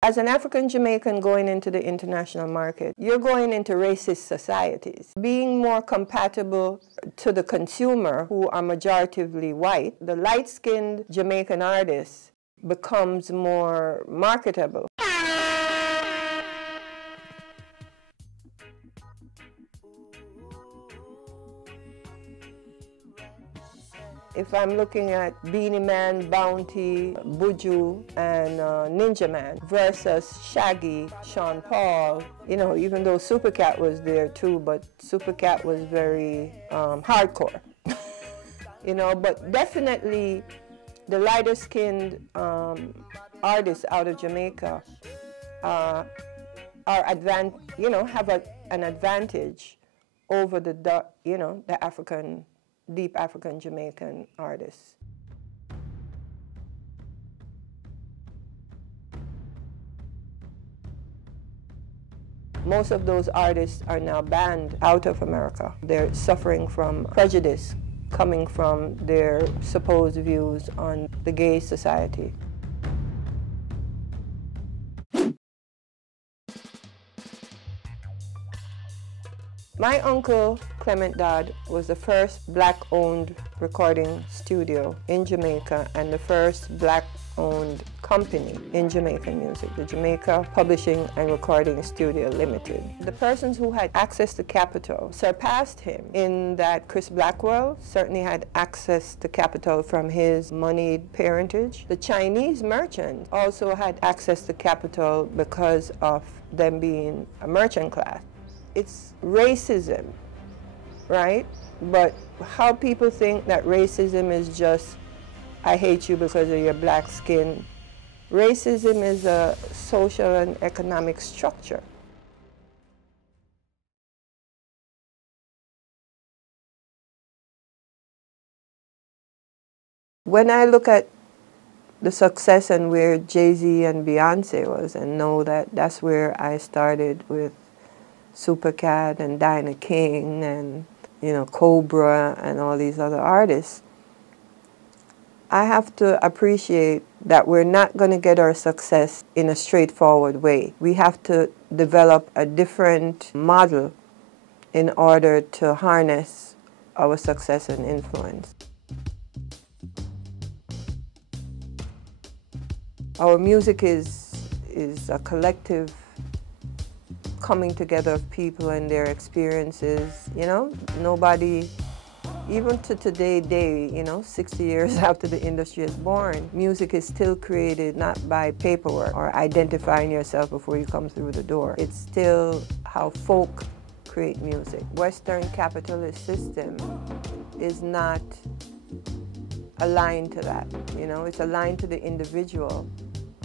As an African Jamaican going into the international market, you're going into racist societies. Being more compatible to the consumer, who are majoritively white, the light-skinned Jamaican artist becomes more marketable. If I'm looking at Beanie Man, Bounty, Buju, and Ninja Man versus Shaggy, Sean Paul, you know, even though Supercat was there too, but Supercat was very hardcore, you know, but definitely the lighter-skinned artists out of Jamaica are have an advantage over the the African, deep African Jamaican artists. Most of those artists are now banned out of America. They're suffering from prejudice coming from their supposed views on the gay society. My uncle, Clement Dodd, was the first black-owned recording studio in Jamaica and the first black-owned company in Jamaican music, the Jamaica Publishing and Recording Studio Limited. The persons who had access to capital surpassed him in that Chris Blackwell certainly had access to capital from his moneyed parentage. The Chinese merchants also had access to capital because of them being a merchant class. It's racism, right? But how people think that racism is just, I hate you because of your black skin. Racism is a social and economic structure. When I look at the success and where Jay-Z and Beyonce was, and know that that's where I started with Supercat and Dinah King and, you know, Cobra and all these other artists, I have to appreciate that we're not going to get our success in a straightforward way. We have to develop a different model in order to harness our success and influence. Our music is a collective coming together of people and their experiences, you know. Nobody, even to today day, you know, 60 years after the industry is born, music is still created not by paperwork or identifying yourself before you come through the door. It's still how folk create music. Western capitalist system is not aligned to that, you know. It's aligned to the individual,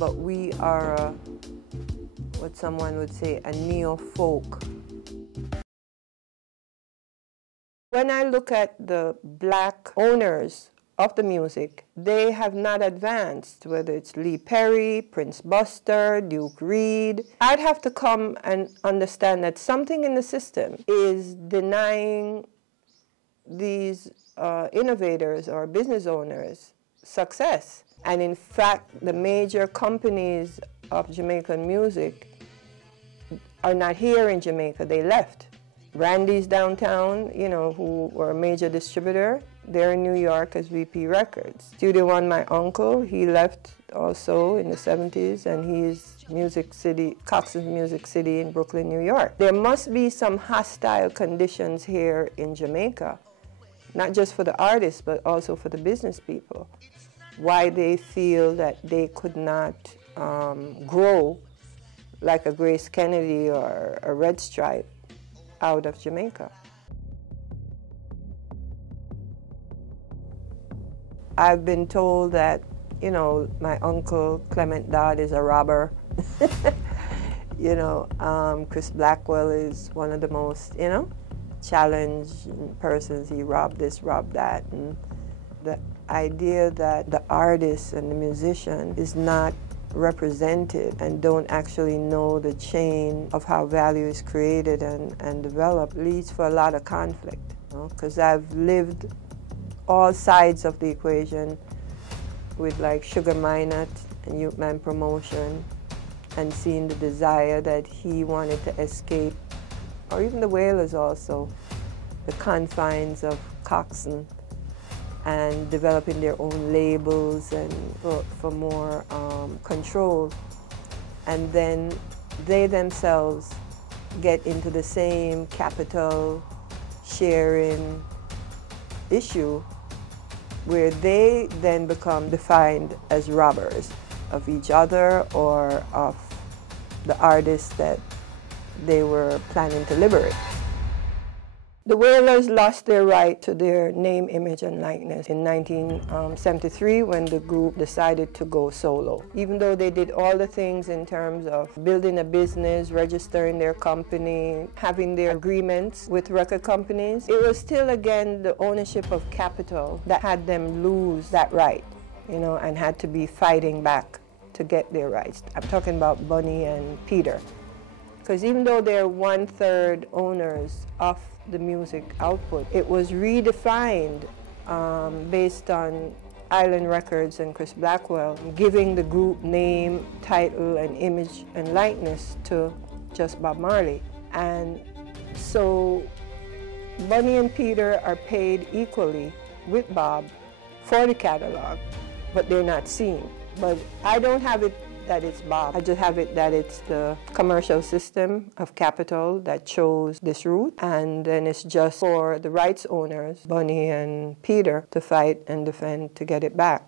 but we are what someone would say a neo-folk. When I look at the black owners of the music, they have not advanced, whether it's Lee Perry, Prince Buster, Duke Reed. I'd have to come and understand that something in the system is denying these innovators or business owners success. And in fact, the major companies of Jamaican music are not here in Jamaica. They left. Randy's downtown, you know, who were a major distributor, they're in New York as VP Records. Studio One, my uncle, he left also in the 70s, and he's Music City, Cox's Music City in Brooklyn, New York. There must be some hostile conditions here in Jamaica, not just for the artists, but also for the business people. Why they feel that they could not grow like a Grace Kennedy or a Red Stripe out of Jamaica. I've been told that, you know, my uncle Clement Dodd is a robber. You know, Chris Blackwell is one of the most, you know, challenged persons. He robbed this, robbed that. And the idea that the artist and the musician is not represented and don't actually know the chain of how value is created and developed leads for a lot of conflict. Because I've lived all sides of the equation with like Sugar Minot and Youth Man Promotion and seeing the desire that he wanted to escape, or even the Wailers also, the confines of Coxsone, and developing their own labels and for more control. And then they themselves get into the same capital sharing issue where they then become defined as robbers of each other or of the artists that they were planning to liberate. The Wailers lost their right to their name, image, and likeness in 1973 when the group decided to go solo. Even though they did all the things in terms of building a business, registering their company, having their agreements with record companies, it was still, again, the ownership of capital that had them lose that right, you know, and had to be fighting back to get their rights. I'm talking about Bunny and Peter. Because even though they're 1/3 owners of the music output, it was redefined based on Island Records and Chris Blackwell, giving the group name, title, and image and likeness to just Bob Marley. And so Bunny and Peter are paid equally with Bob for the catalog, but they're not seen. But I don't have it that it's Bob. I just have it that it's the commercial system of capital that chose this route, and then it's just for the rights owners, Bunny and Peter, to fight and defend to get it back.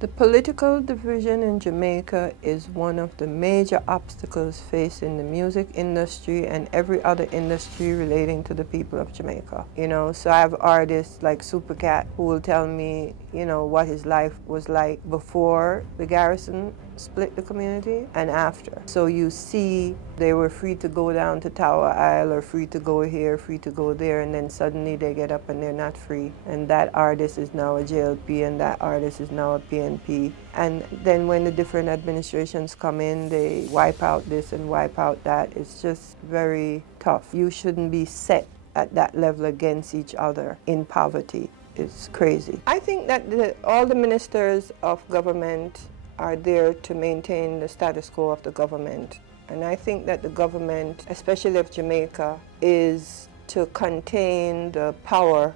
The political division in Jamaica is one of the major obstacles facing the music industry and every other industry relating to the people of Jamaica. You know, so I have artists like Supercat who will tell me, you know, what his life was like before the garrison split the community and after. So you see they were free to go down to Tower Isle or free to go here, free to go there, and then suddenly they get up and they're not free. And that artist is now a JLP and that artist is now a PNP. And then when the different administrations come in, they wipe out this and wipe out that. It's just very tough. You shouldn't be set at that level against each other in poverty. It's crazy. I think that all the ministers of government are there to maintain the status quo of the government. And I think that the government, especially of Jamaica, is to contain the power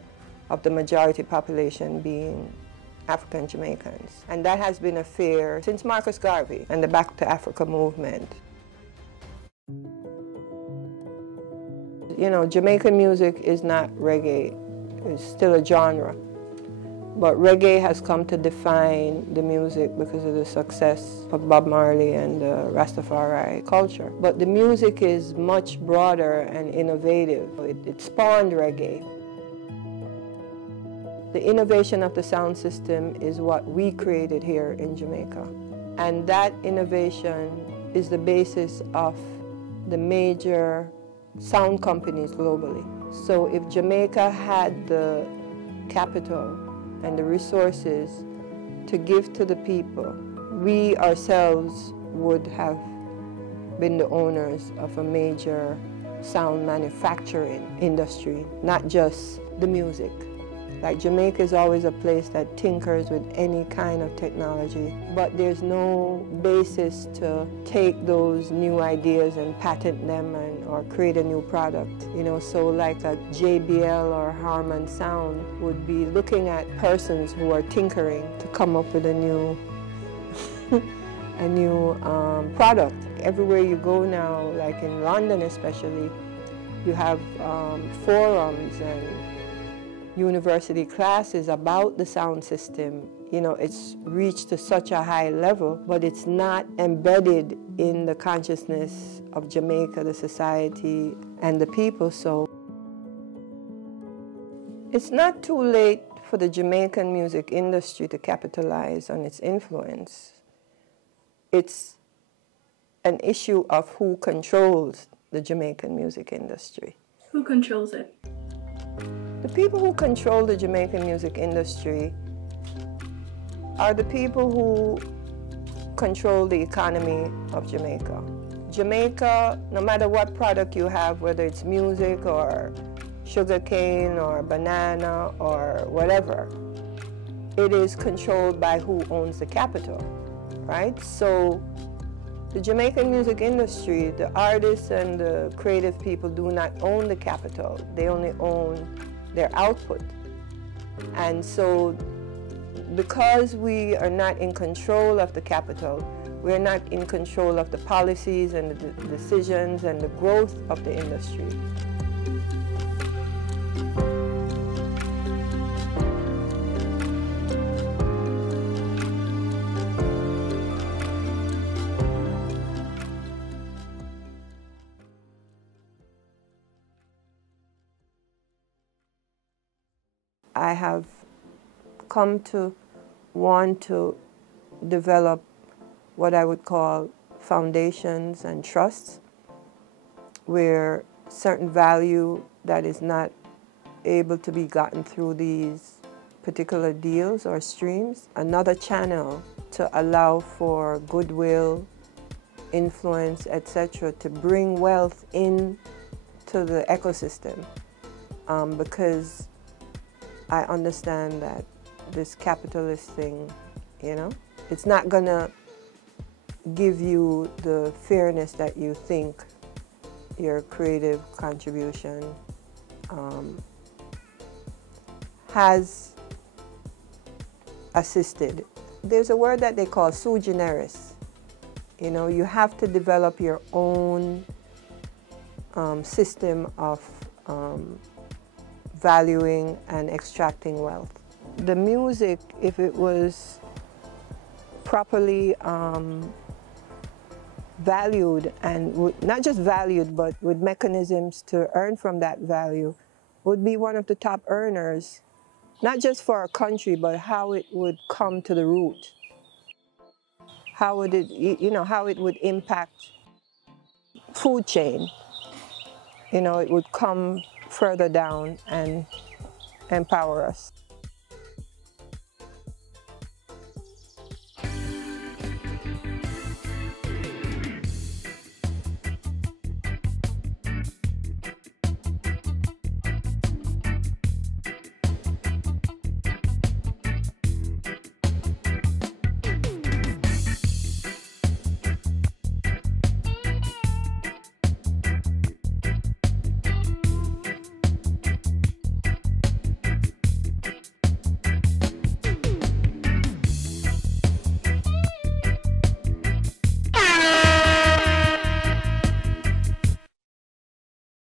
of the majority population being African Jamaicans. And that has been a fear since Marcus Garvey and the Back to Africa movement. You know, Jamaican music is not reggae. It's still a genre. But reggae has come to define the music because of the success of Bob Marley and the Rastafari culture. But the music is much broader and innovative. It spawned reggae. The innovation of the sound system is what we created here in Jamaica. And that innovation is the basis of the major sound companies globally. So if Jamaica had the capital and the resources to give to the people, we ourselves would have been the owners of a major sound manufacturing industry, not just the music. Like Jamaica is always a place that tinkers with any kind of technology, but there's no basis to take those new ideas and patent them or create a new product. You know, so like a JBL or Harman Sound would be looking at persons who are tinkering to come up with a new product. Everywhere you go now, like in London especially, you have forums and university classes about the sound system. You know, it's reached to such a high level, but it's not embedded in the consciousness of Jamaica, the society, and the people. So it's not too late for the Jamaican music industry to capitalize on its influence. It's an issue of who controls the Jamaican music industry. Who controls it? The people who control the Jamaican music industry are the people who control the economy of Jamaica. Jamaica, no matter what product you have, whether it's music or sugarcane or banana or whatever, it is controlled by who owns the capital, right? So the Jamaican music industry, the artists and the creative people do not own the capital. They only own their output. And so because we are not in control of the capital, we're not in control of the policies and the decisions and the growth of the industry. I have come to want to develop what I would call foundations and trusts, where certain value that is not able to be gotten through these particular deals or streams, another channel to allow for goodwill, influence, etc., to bring wealth in to the ecosystem, because I understand that this capitalist thing, you know, it's not gonna give you the fairness that you think your creative contribution has assisted. There's a word that they call sui generis. You know, you have to develop your own system of valuing and extracting wealth. The music, if it was properly valued, and not just valued, but with mechanisms to earn from that value, would be one of the top earners, not just for our country, but how it would come to the root. How would it, you know, how it would impact food chain. You know, it would come further down and empower us.